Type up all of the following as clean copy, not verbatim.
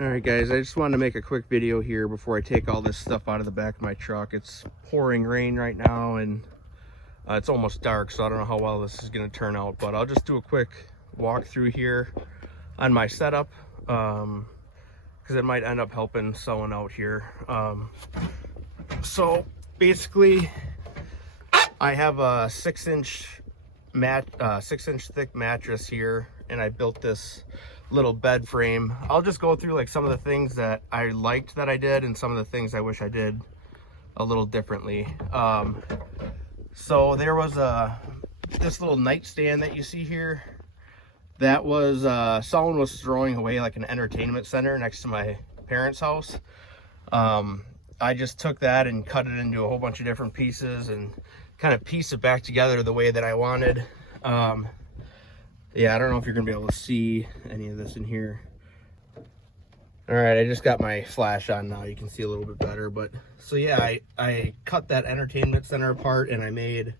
All right, guys, I just wanted to make a quick video here before I take all this stuff out of the back of my truck. It's pouring rain right now, and it's almost dark, so I don't know how well this is going to turn out, but I'll just do a quick walkthrough here on my setup, because it might end up helping someone out here. So basically, I have a 6-inch thick mattress here, and I built this little bed frame. I'll just go through like some of the things that I liked that I did and some of the things I wish I did a little differently. So there was this little nightstand that you see here. That was someone was throwing away like an entertainment center next to my parents' house. I just took that and cut it into a whole bunch of different pieces and kind of pieced it back together the way that I wanted. Yeah, I don't know if you're gonna be able to see any of this in here. All right, I just got my flash on now. You can see a little bit better, but so yeah, I cut that entertainment center apart and I made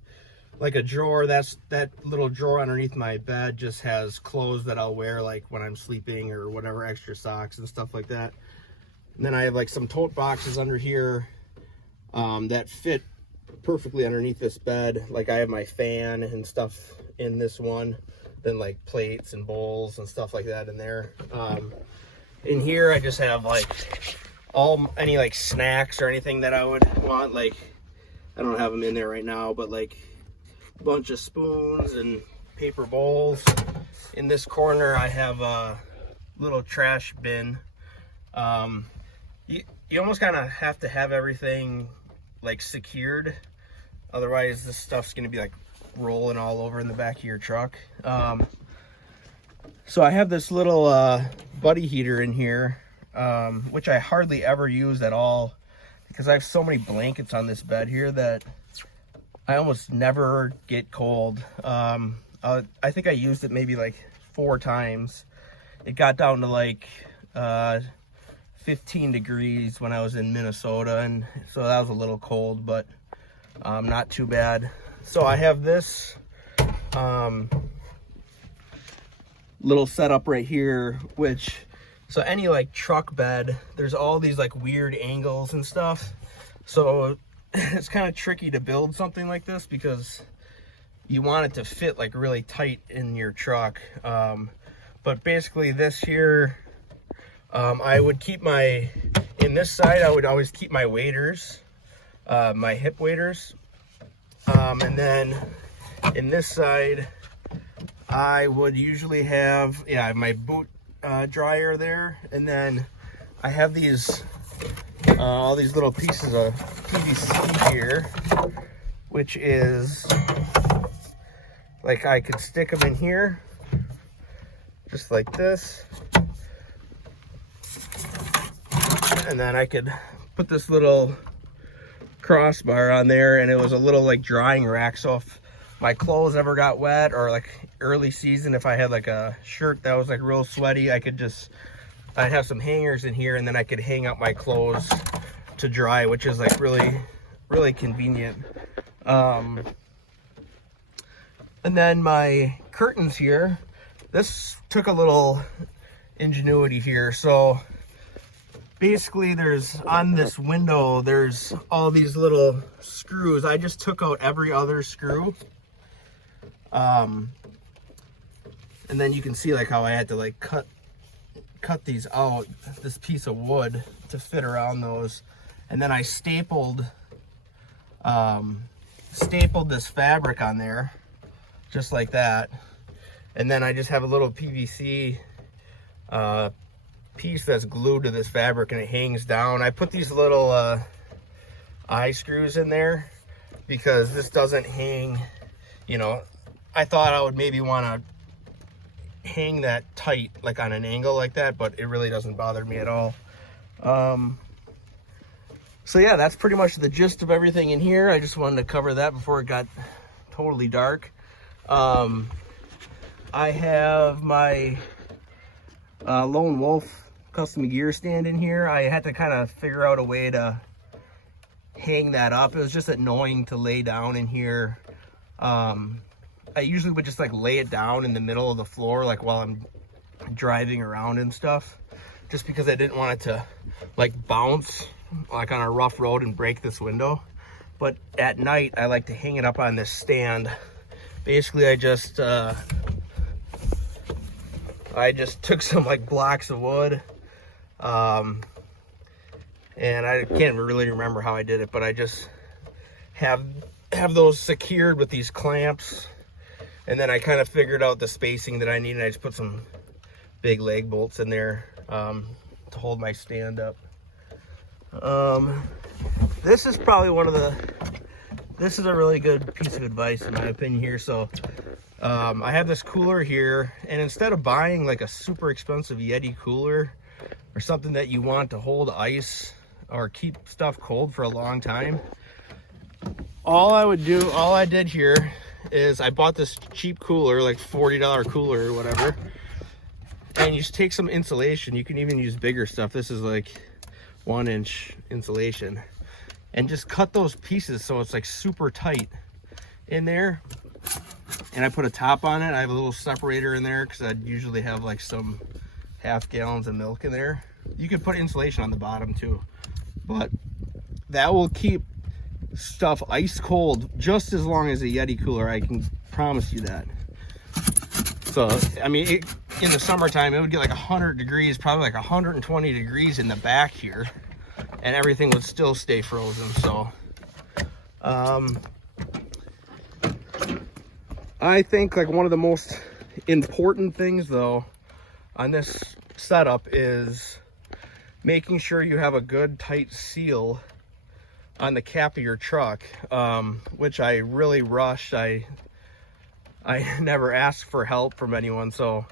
like a drawer. That little drawer underneath my bed just has clothes that I'll wear like when I'm sleeping or whatever, extra socks and stuff like that. And then I have like some tote boxes under here that fit perfectly underneath this bed. Like I have my fan and stuff in this one, then like plates and bowls and stuff like that in there. In here I just have like any like snacks or anything that I would want. Like I don't have them in there right now, but like a bunch of spoons and paper bowls. In this corner I have a little trash bin. You almost kind of have to have everything like secured, otherwise this stuff's gonna be like rolling all over in the back of your truck. So I have this little buddy heater in here, which I hardly ever use at all because I have so many blankets on this bed here that I almost never get cold. I think I used it maybe like 4 times. It got down to like 15 degrees when I was in Minnesota, and so that was a little cold, but not too bad. So I have this little setup right here, so any like truck bed, there's all these like weird angles and stuff. So it's kind of tricky to build something like this because you want it to fit like really tight in your truck. But basically this here, I would keep in this side, I would always keep my waders, my hip waders. And then in this side, I would usually have, my boot dryer there. And then I have all these little pieces of PVC here, which is like I could stick them in here, just like this. And then I could put this little crossbar on there, and it was a little like drying rack, so if my clothes ever got wet, or like early season, if I had like a shirt that was like real sweaty, I'd have some hangers in here, and then I could hang up my clothes to dry, which is like really convenient. And then my curtains here, this took a little ingenuity here. So basically on this window, there's all these little screws. I just took out every other screw. And then you can see like how I had to like cut these out, this piece of wood to fit around those. And then I stapled this fabric on there, just like that. And then I just have a little PVC piece that's glued to this fabric, and it hangs down. I put these little eye screws in there because this doesn't hang, I thought I would maybe want to hang that tight like on an angle like that, but it really doesn't bother me at all. So yeah, that's pretty much the gist of everything in here. I just wanted to cover that before it got totally dark. I have my Lone Wolf custom gear stand in here. I had to kind of figure out a way to hang that up. It was just annoying to lay down in here. I usually would just like lay it down in the middle of the floor, like while I'm driving around and stuff, just because I didn't want it to like bounce like on a rough road and break this window. But at night, I like to hang it up on this stand. Basically, I just took some like blocks of wood, and I can't really remember how I did it, but I just have those secured with these clamps, and then I kind of figured out the spacing that I need, and I just put some big lag bolts in there to hold my stand up. This is probably this is a really good piece of advice in my opinion here. So I have this cooler here, and instead of buying like a super expensive Yeti cooler or something that you want to hold ice or keep stuff cold for a long time, all I did here is I bought this cheap cooler, like $40 cooler or whatever, and you just take some insulation. You can even use bigger stuff. This is like 1-inch insulation, and just cut those pieces so it's like super tight in there. And I put a top on it. I have a little separator in there because I'd usually have like some half gallons of milk in there. You could put insulation on the bottom too, but that will keep stuff ice cold just as long as a Yeti cooler. I can promise you that. So I mean, in the summertime it would get like 100 degrees, probably like 120 degrees in the back here, and everything would still stay frozen. So I think like one of the most important things though on this setup is making sure you have a good tight seal on the cap of your truck, which I really rushed. I never asked for help from anyone, so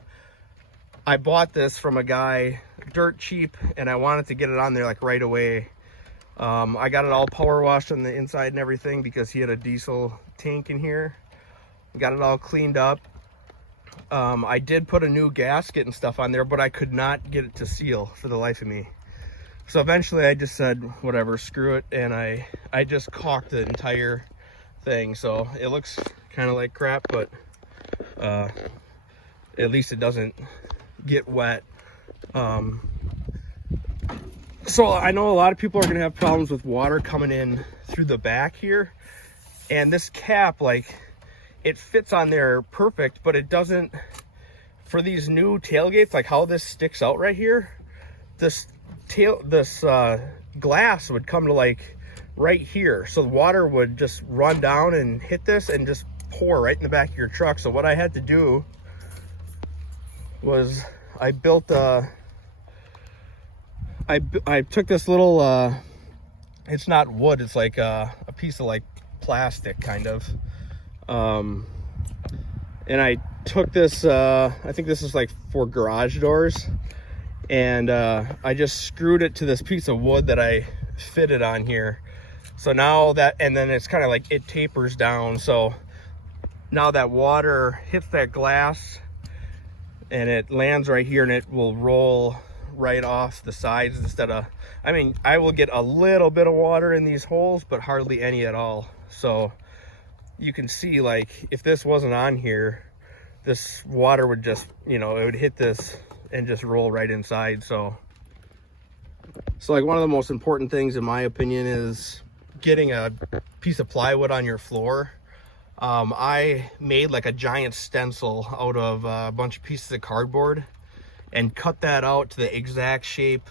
I bought this from a guy dirt cheap, and I wanted to get it on there like right away. I got it all power washed on the inside and everything because he had a diesel tank in here. Got it all cleaned up. I did put a new gasket and stuff on there, but I could not get it to seal for the life of me. So eventually I just said, whatever, screw it, and I just caulked the entire thing. So it looks kind of like crap, but at least it doesn't get wet. So I know a lot of people are gonna have problems with water coming in through the back here, and this cap, like, it fits on there perfect, but it doesn't for these new tailgates, like how this sticks out right here. This glass would come to like right here, so the water would just run down and hit this and just pour right in the back of your truck. So what I had to do was I built I took this little it's not wood, it's like a piece of like plastic kind of, and I took this I think this is like for garage doors, and I just screwed it to this piece of wood that I fitted on here. So now that, and then it's kind of like it tapers down, so now that water hits that glass and it lands right here, and it will roll right off the sides instead of, I mean, I will get a little bit of water in these holes, but hardly any at all. So you can see, like, if this wasn't on here, this water would just, you know, it would hit this and just roll right inside. So like one of the most important things in my opinion is getting a piece of plywood on your floor. I made like a giant stencil out of a bunch of pieces of cardboard and cut that out to the exact shape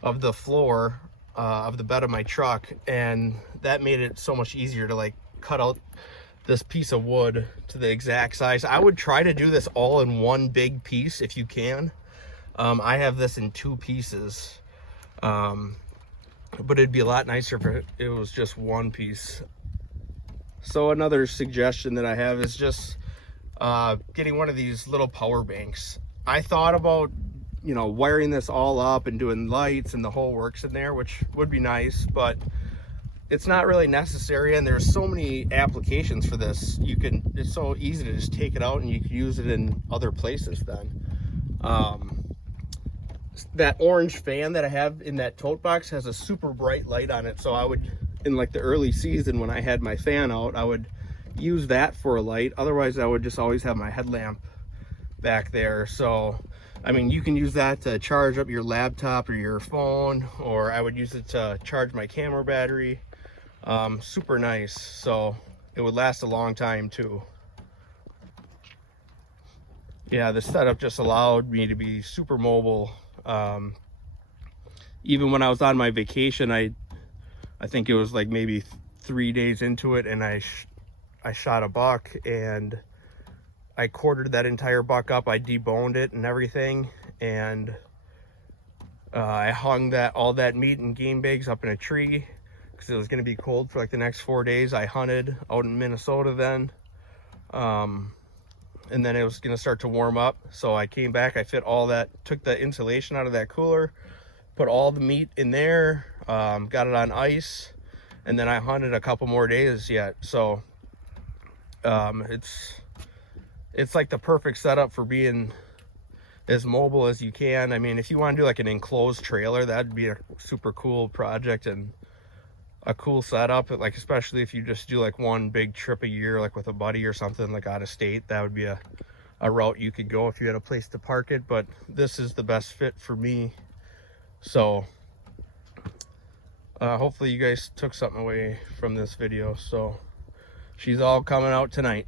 of the floor of the bed of my truck, and that made it so much easier to like cut out this piece of wood to the exact size. I would try to do this all in one big piece if you can. I have this in 2 pieces, but it'd be a lot nicer if it was just one piece. So another suggestion that I have is just getting one of these little power banks. I thought about, you know, wiring this all up and doing lights and the whole works in there, which would be nice, but it's not really necessary, and there's so many applications for this. It's so easy to just take it out and you can use it in other places then. That orange fan that I have in that tote box has a super bright light on it, so I would, in like the early season when I had my fan out, I would use that for a light. Otherwise I would just always have my headlamp back there. So I mean, you can use that to charge up your laptop or your phone, or I would use it to charge my camera battery. Super nice, so it would last a long time too. Yeah, the setup just allowed me to be super mobile. Even when I was on my vacation, I think it was like maybe 3 days into it, and I shot a buck, and I quartered that entire buck up. I deboned it and everything, and I hung all that meat in game bags up in a tree because it was going to be cold for like the next 4 days. I hunted out in Minnesota then, and then it was going to start to warm up. So I came back, I fit all that, took the insulation out of that cooler, put all the meat in there, got it on ice, and then I hunted a couple more days yet. So it's like the perfect setup for being as mobile as you can. I mean, if you want to do like an enclosed trailer, that'd be a super cool project and a cool setup, like especially if you just do like one big trip a year, like with a buddy or something, like out of state. That would be a route you could go if you had a place to park it. But this is the best fit for me. So hopefully you guys took something away from this video. So she's all coming out tonight.